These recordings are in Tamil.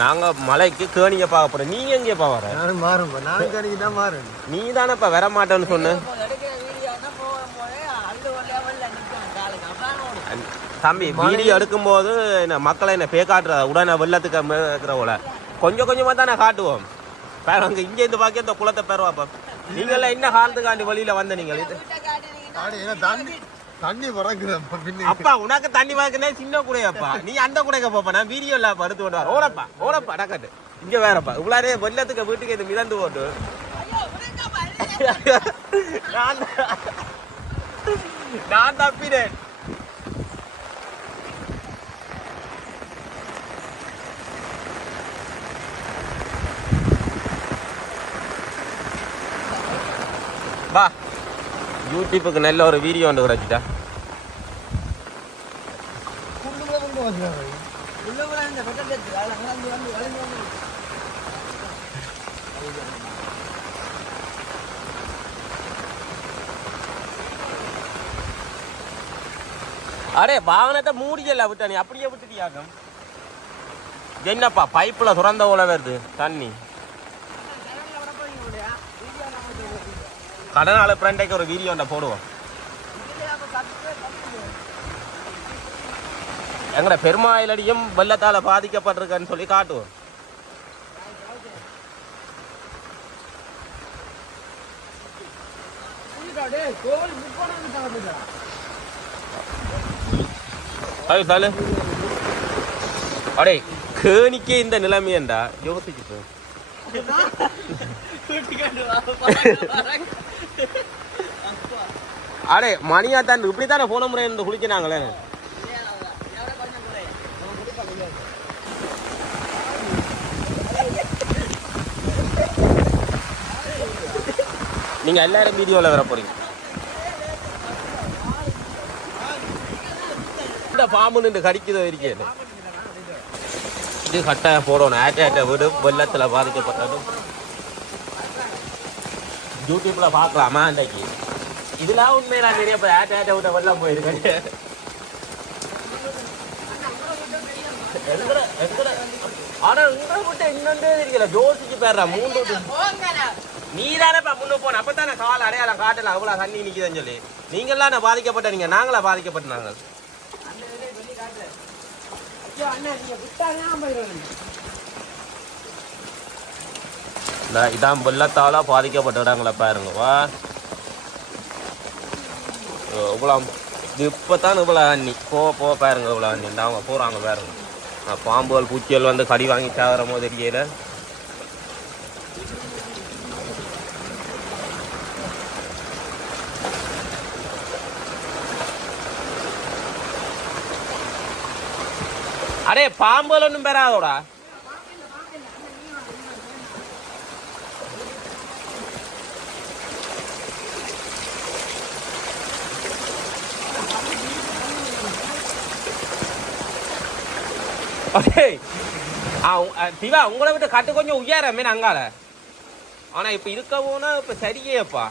நாங்க மலைக்கு கேணிக்க பார்க்க போறோம். நீங்க எங்கே போற நானும் மாறும் நான் கணிக்கு தான் மாறேன். நீ தானேப்பா வர மாட்டேன்னு சொன்ன. தம்பி வீடியோ எடுக்கும்போது என்ன மக்களை என்ன பே காட்டுறா உடனே வெள்ளத்துக்கு இருக்கிறவங்கள கொஞ்சம் கொஞ்சமா தானே காட்டுவோம். வேற அங்க இங்க இருந்து பாக்கி இந்த குளத்தை பெறுவாப்பா நீங்களாம் என்ன காலத்துக்காண்டி வெளியில வந்த நீங்கள் தண்ணி தண்ணி பறக்குதப்பா அப்பா உனக்கு தண்ணி வாக்குனே சின்ன குடையப்பா. நீ அந்த குடைக்க போப்பா நான் வீடியோ இல்ல படுத்து கொண்டு வர ஓடப்பா ஓடப்பா டக்கட்டு இங்க வேறப்பா. உள்ளாரே வெள்ளத்துக்கு வீட்டுக்கு இது மிதந்து போட்டு நான் நான் தப்பினேன். வா. யூடியூப்புக்கு நல்ல ஒரு வீடியோ ஒன்று வந்து அடே வாகனத்தை மூடியல விட்ட நீ. அப்படியே விட்டுட்டியாக்கம் என்னப்பா பைப்பில் துறந்த போல வருது தண்ணி. கடனால பிரண்டைக்கு ஒரு வீடியோ ஒன்றை போடுவோம். எங்கட பெருமாயிலடியும் வெள்ளத்தால பாதிக்கப்பட்டிருக்கன்னு சொல்லி காட்டுவோம். சாலு. அடே கேணிக்கே இந்த நிலைமையண்டா? யோசிச்சுட்டு அடே மணியா தான் இப்படி தானே போன முறை இருந்து குளிச்சினாங்களே நீங்க எல்லாரும் வீடியோல வர போறீங்க. இந்த பாம்பு நின்று கடிக்குதோ இருக்கேன் இது கட்டாயம் போடணும். ஆட்ட ஆட்ட வீடு வெள்ளத்துல பாதிக்கப்பட்டதும். யூடியூப்பில் பார்க்கலாமா அன்றைக்கு இதெல்லாம் உண்மையா நிறைய இப்போ ஆட்ட ஆட்ட விட்ட வெள்ளம் போயிருக்கேன் ஆனால் உங்களை இன்னொன்றே தெரியல ஜோசிக்கு பேர்றா மூன்று விட்டு- போங்கடா. நீ தானேப்பா முன்ன போன அப்பதானே கால் அடையாளம் காட்டல அவ்வளோ தண்ணி நிற்கிதுன்னு சொல்லி. நீங்களாம் நான் பாதிக்கப்பட்ட நீங்கள் நாங்களா பாதிக்கப்பட்ட நாங்கள்? ஐயோ, அண்ணா, விட்டாதான் நான் இதான் வெள்ளத்தால பாதிக்கப்பட்ட இடங்களை பாருங்க. வா. இவ்வளோ இப்போ இப்போத்தான் இவ்வளோ அண்ணி. போ போ பாருங்க இவ்வளோ அண்ணி. இந்த அவங்க போகிறாங்க பாருங்க. பாம்புகள் பூச்சிகள் வந்து கடி வாங்கி சாகிற போது தெரியல. அடே பாம்புகள் ஒன்றும் பெறாதோடா அடே சிவா உங்களை விட்டு கட்டு கொஞ்சம் உயரமே அங்கால ஆனா இப்ப இருக்க போனா இப்ப சரியேப்பா.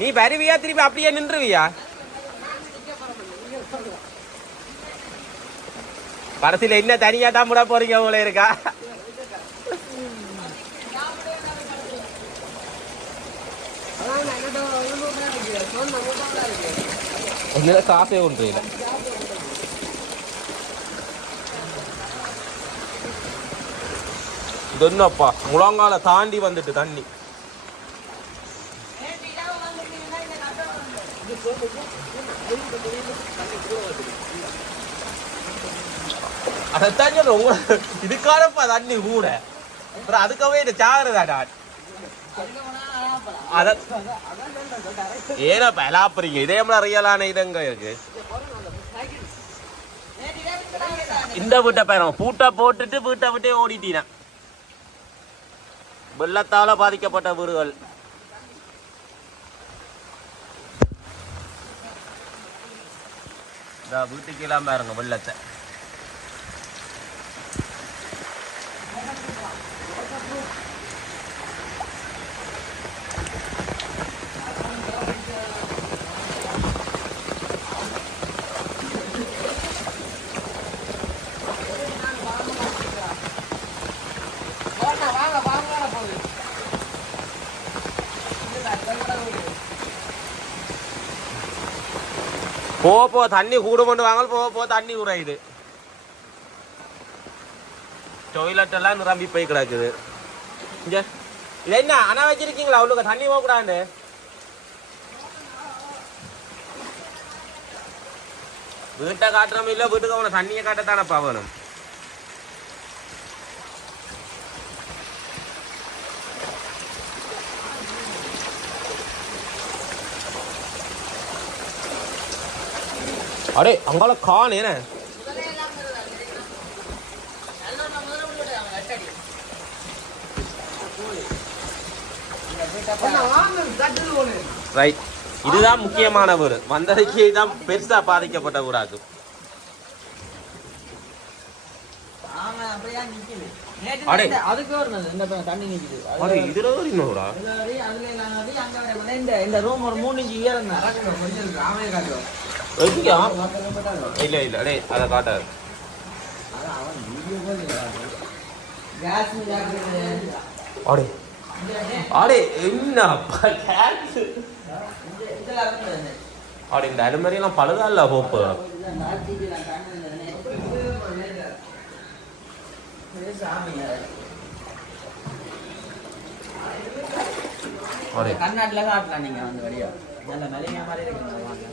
நீ வருவியா திருப்பி அப்படியே நின்றுவியா? கடைசியில என்ன தனியா தான் முட போறீங்க போல இருக்கா. ஒன்னுல காசே ஒன்று இல்லை. என்னப்பா முழங்கால தாண்டி வந்துட்டு தண்ணி. அதைத்தான் சொல்றேன் உங்க இதுக்கானப்பா தண்ணி கூட அப்புறம் அதுக்காகவே இந்த சாகுறதாடா அத ஏனப்பா எலாப்புறீங்க இதே மாதிரி ரியலான இதங்க இருக்கு. இந்த வீட்டை பேரும் பூட்டை போட்டுட்டு வீட்டை விட்டே ஓடிட்டீனா. வெள்ளத்தால பாதிக்கப்பட்ட வீடுகள். இந்த வீட்டுக்கு எல்லாம் பாருங்க வெள்ளத்தை. போ போ தண்ணி கூட கொண்டு வாங்க போ போ தண்ணி உரையுது டொய்லெட் எல்லாம் நிரம்பி போய் கிடக்குது. இங்க இது என்ன அணை வச்சிருக்கீங்களா அவ்வளோ தண்ணி போகக்கூடாது. வீட்டை காட்டுறோம் இல்லை வீட்டுக்கு அவனை தண்ணியை காட்டத்தானப்பா வேணும் அடே அங்கால கான் என்ன கட்டில் ஒண்ணு ரைட் இதுதான் முக்கியமான வீடு வந்ததுக்கு தான் பெருசா பாதிக்கப்பட்ட வீடாக்கு ஆமா அப்படியே நிக்குது நேத்து அடே. இந்த- அதுக்கு வரணும் இந்த பக்கம் தண்ணி நிக்குது அடே இதுல ஒரு இன்னொருடா இதுல வரி, அதுல எல்லாம் வரி, அங்க வரை வந்து இந்த இந்த ரூம் ஒரு மூணு இன்ச்சு உயரம் தான். எதுக்கியா இல்ல இல்ல அடே அதை காட்டாது. கேஸ் அடே அடே என்ன இதெல்லாம் இருந்தது இந்த அலுமரி எல்லாம் பழுதா இல்ல ஹோப்பு கண்ணாட்டில் காட்டலாம் நீங்கள் வந்து வழியா. நல்ல மலைங்க மாதிரி இருக்கு வாங்க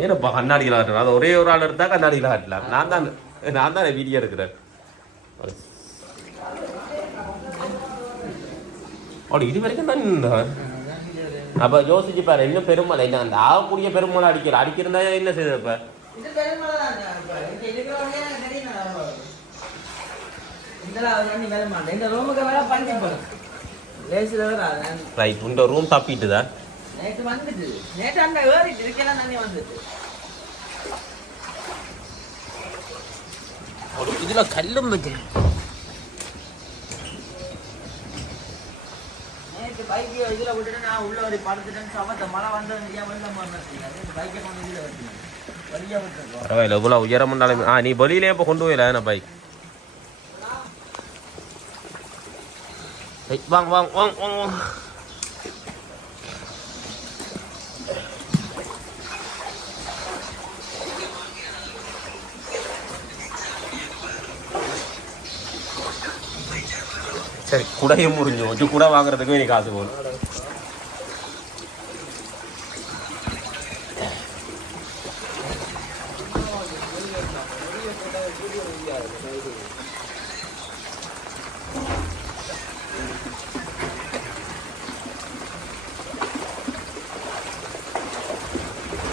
ஏனப்பா கண்ணாடியில் காட்டுறேன் அது ஒரே ஒரு ஆள் எடுத்தா கண்ணாடியில் காட்டலாம் நான் தான் நான் தான் வீடியோ எடுக்கிறேன். அப்படி இது வரைக்கும் தான் நின்றான். அப்ப யோசிச்சு பாரு என்ன பெருமலை என்ன அந்த ஆகக்கூடிய பெருமலை அடிக்கிற அடிக்கிறதா என்ன செய்யுது இப்ப. ரைட் இந்த ரூம் தப்பிட்டுதா? நேற்று வந்துட்டு நேற்று அந்த ஏறிட்டு இருக்கலாம் தண்ணி வந்துட்டு. இதுல கல்லும் வச்சு. நேற்று பைக்கு இதில் விட்டுட்டு நான் உள்ள ஒரு படுத்துட்டேன் சமத்த மழை வந்தது வெள்ளம் பண்ணேன் பைக்கை கொண்டு இதில் விட்டுருக்கோம். பரவாயில்ல ஆ நீ வெளியிலே இப்போ கொண்டு போயில என்ன பைக் வாங்க வாங்க வாங்க வாங்க வாங்க. சரி குடையும் முடிஞ்சு கொஞ்சம் குடை வாங்குறதுக்கு நீ காசு போகணும்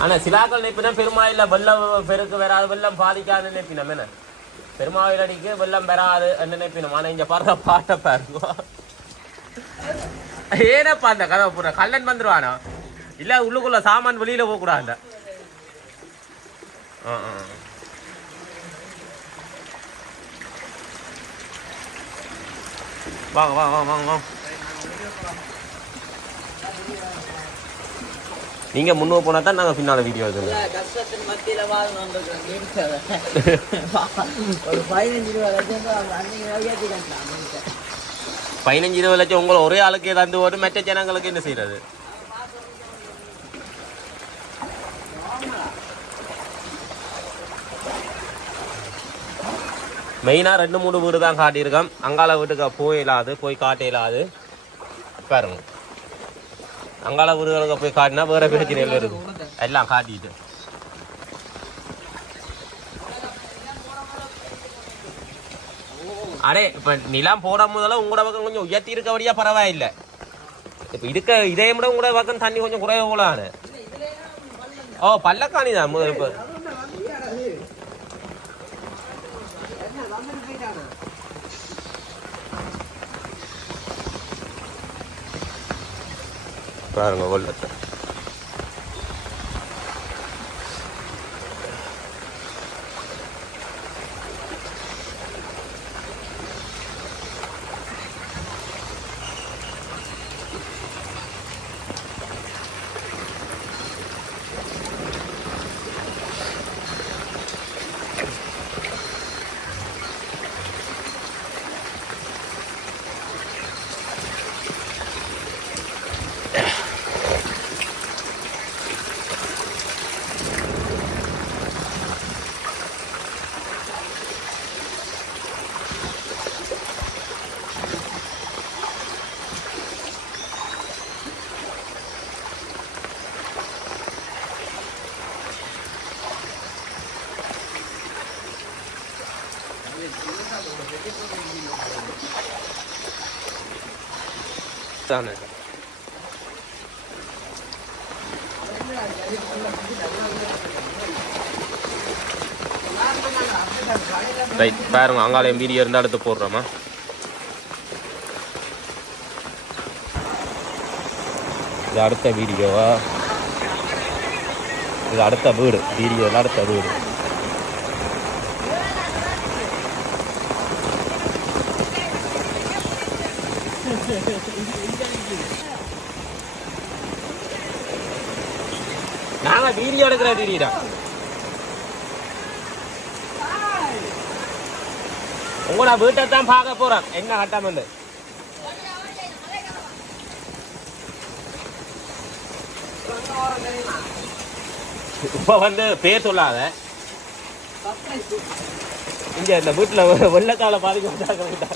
ஆனா சிலாக்கள் நினைப்பினா பெருமாயில வெள்ளம் பெருக்கு வராது வெள்ளம் பாதிக்காது நினைப்பினம் என்ன? பெருமாவில் அடிக்க வெள்ளம் பெறாது என்ன நினைப்பினம். ஆனா இங்க பாருங்க பாட்டை பாருங்க. ஏனப்பா அந்த கதை பூரா? கல்லன் வந்துருவானா? இல்ல உள்ளுக்குள்ள சாமான் வெளியில போக கூடாது ஆ ஆ ஆ. வாங்க வாங்க வாங்க வாங்க வாங்க. நீங்க முன்னுக்கு போனா தான் நாங்க பின்னால வீடியோ எடுக்கணும். கஷ்டத்தின் மத்தியில ஒரு பதினஞ்சு லட்சம் இருபது லட்சம் உங்களை ஒரே ஆளுக்கு தந்து ஒரு மற்ற ஜனங்களுக்கு என்ன செய்யறது? மெயினாக ரெண்டு மூணு வீடு தான் காட்டியிருக்கோம். அங்கால வீட்டுக்கு போயிடாது போய் காட்ட இயலாது பாருங்க அங்கால வீடுகளுக்கு போய் காட்டினா வேற பிரச்சனைகள் இருக்கு எல்லாம் காட்டிட்டு அடே இப்ப நிலம் போட முதல்ல உங்களோட பக்கம் கொஞ்சம் உயர்த்தி இருக்கபடியா பரவாயில்லை இப்ப இருக்க இதே விட உங்களோட பக்கம் தண்ணி கொஞ்சம் குறைய போலான்னு ஓ பல்லக்காணி தான் முதல் இப்ப பாருங்கள் வெள்ளத்தை தானே ரைட் பாருங்க அங்காலயம் வீடியோ இருந்தால் எடுத்து போடுறோமா? இது அடுத்த வீடியோவா? இது அடுத்த வீடு வீடியோ அடுத்த வீடு. நாங்க வீடியோ எடுக்கிற வீடியோ உங்களோட வீட்டை தான் பார்க்க போறோம் என்ன கட்டம் வந்து? இப்போ வந்து பேர் சொல்லாத. இங்கே இந்த வீட்டில் வெள்ளக்கால பாதிக்க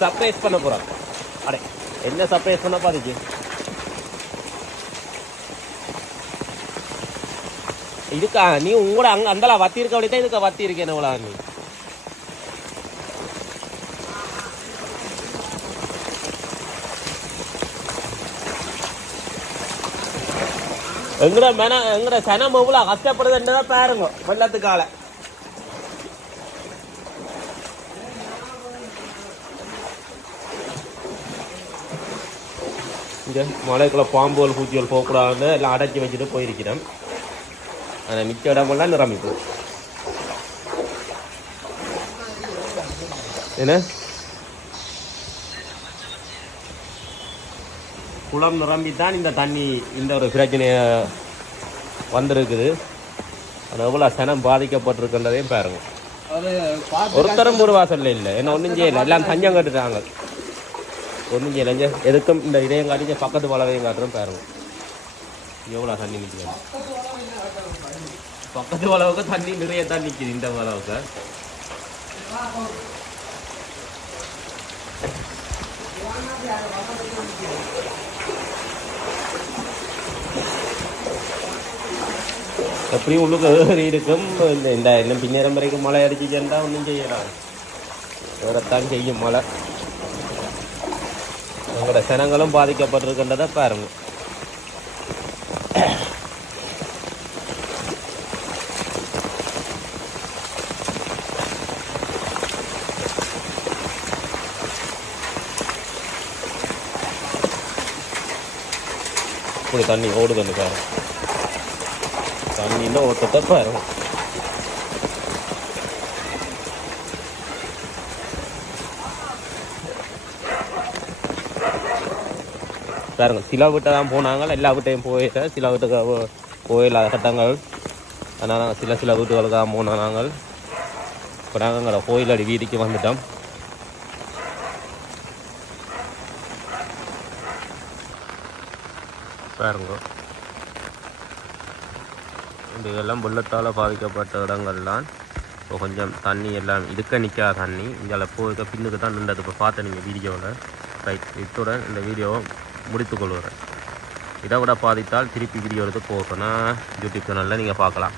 சர்ப்ரைஸ் பண்ண போகிறோம் அடே என்ன சர்ப்ரைஸ் பண்ண பாதிக்கு இதுக்கா நீ உங்களோட அங்க அந்தல வத்தி இருக்க அப்படியே இதுக்கு வத்தி இருக்கேன் என்னவளா நீ? எங்கட மென எங்கட சனம் எவ்வளோ கஷ்டப்படுதுன்றத பாருங்க வெள்ளத்துக்கால. இங்கே மலைக்குள்ளே பாம்புகள் பூச்சிகள் போகக்கூடாதுன்னு எல்லாம் அடைச்சி வச்சுட்டு போயிருக்கிறேன். ஆனால் மிச்ச இடமெல்லாம் நிரம்பிட்டு என்ன? குளம் நிரம்பித்தான் இந்த தண்ணி இந்த ஒரு பிரச்சனைய வந்திருக்குது. அது எவ்வளோ சனம் பாதிக்கப்பட்டிருக்கின்றதையும் பாருங்க. ஒருத்தரும் ஒரு வாசல்ல இல்லை. என்ன ஒன்றும் செய்யலை. எல்லாம் தஞ்சம் கட்டுட்டாங்க ஒன்றும் செய்யலை. இங்க எதுக்கும் இந்த இடையம் காட்டி பக்கத்து வளவையும் காட்டுறோம் பாருங்க. எவ்வளோ தண்ணி நிற்கிறது பக்கத்து அளவுக்கு தண்ணி நிறைய தான் நிற்கிது இந்த அளவுக்கு எப்படியும் உள்ளுக்கு ஏறி இருக்கும். இந்த இந்த இன்னும் பின்னேரம் வரைக்கும் மழை அடிச்சுச்சேன்டா ஒன்றும் செய்யலாம் வேறத்தான் செய்யும் மழை. எங்களோட சனங்களும் பாதிக்கப்பட்டிருக்கின்றதை பாருங்கள் இப்படி தண்ணி ஓடுதுன்னு பாருங்க தண்ணியில் ஓட்டத்தை பாருங்க பாருங்க சில வீட்டை தான் போனாங்க எல்லா வீட்டையும் போயிட்ட சில வீட்டுக்கு போ- போயில்லாத கட்டங்கள். ஆனால் நாங்கள் சில சில வீட்டுகளுக்கு தான் போனோம் நாங்கள். இப்போ நாங்கள் எங்களோட கோயிலடி வீதிக்கு வந்துட்டோம். பாருங்க. இந்த இதெல்லாம் வெள்ளத்தால் பாதிக்கப்பட்ட இடங்கள்லாம் இப்போ கொஞ்சம் தண்ணி எல்லாம் இதுக்க நிற்காத தண்ணி. இங்கே போய்க்க பின்னுக்கு தான் நின்றது. இப்போ பார்த்த நீங்கள் வீடியோவில் ரைட் இத்துடன் இந்த வீடியோவை முடித்துக்கொள்கிறேன் இதை விட பாதித்தால் திருப்பி வீடியோ எடுத்து போகணும். யூடியூப் சேனலில் நீங்கள் பார்க்கலாம்.